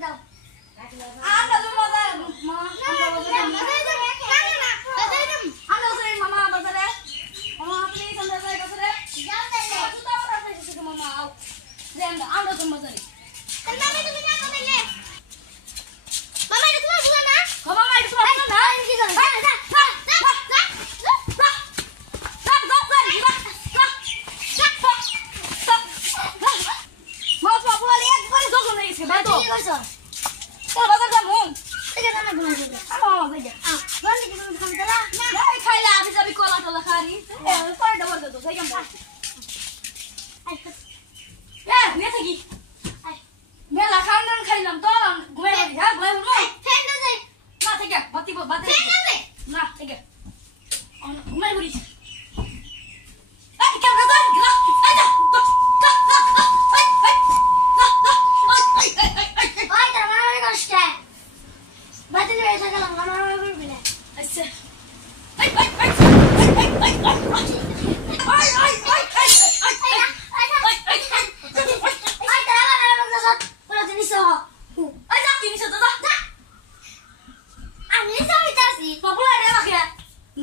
দাও আমরা তো মজা মা আমরা তো মামা বাজারে মামা আপনি সন্ধ্যা যায় বাজারে যাও তাইলে জুতা পরা পেয়েছে মামা আও দেন আমরা তো বাজারে মামা তুমি না তাইলে মামা এটা তোমার বুঝা না মামা এটা তোমার বুঝা না কি করো যা যা মেলা খাওয়ান খাইলাম তো ঘুমাই হ্যাঁ ঘুমাই ফ্যান দে না থেকে বাতি বাতি ফ্যান দে না থেকে ঘুমাই ঘুরিস এই কেমন দান গা এই যা ওই তোর মামার কষ্ট বাতি নিয়ে এসে গেলাম মামার করবি না আচ্ছা এই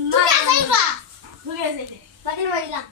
তুমি আসেই বা ভুলে যাইতে বাতিল বাড়িলাম